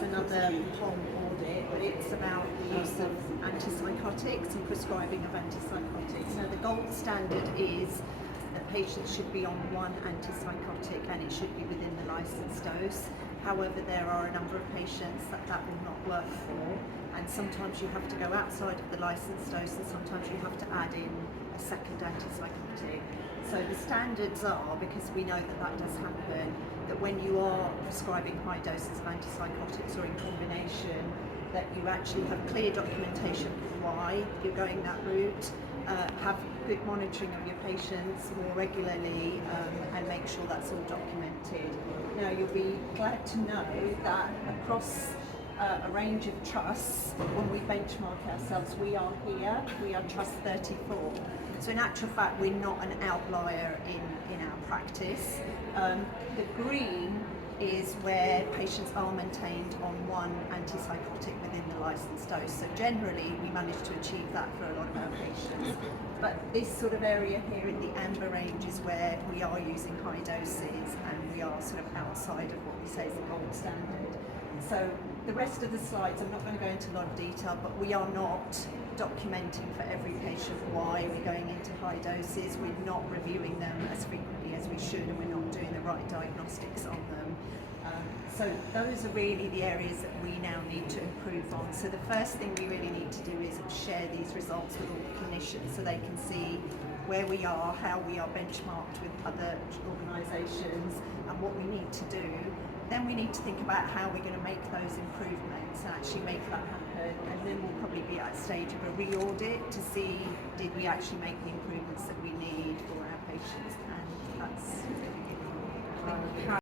Another POM audit, but it's about the use of antipsychotics and prescribing of antipsychotics. Now, the gold standard is that patients should be on one antipsychotic and it should be within the licensed dose. However, there are a number of patients that will not work for, and sometimes you have to go outside of the licensed dose, and sometimes you have to add in a second antipsychotic. So the standards are, because we know that does happen, that when you are prescribing high doses of antipsychotics or in combination, that you actually have clear documentation of why you're going that route, have good monitoring of your patients more regularly, and make sure that's all documented. Now, you'll be glad to know that across a range of trusts, when we benchmark ourselves, we are here, we are Trust 34. So in actual fact, we're not an outlier in our practice. The green is where patients are maintained on one antipsychotic within the licensed dose. So generally, we manage to achieve that for a lot of our patients. But this sort of area here in the amber range is where we are using high doses and we are sort of outside of what we say is the gold standard. So the rest of the slides, I'm not going to go into a lot of detail, but we are not documenting for every patient why we're going into high doses. We're not reviewing them as frequently as we should, and we're not doing the right diagnostics on them. So those are really the areas that we now need to improve on. So the first thing we really need to do is share these results with all the clinicians so they can see where we are, how we are benchmarked with other organisations, and what we need to do. Then we need to think about how we're going to make those improvements and actually make that happen. And then we'll probably be at a stage of a re-audit to see, did we actually make the improvements that we need for our patients? And that's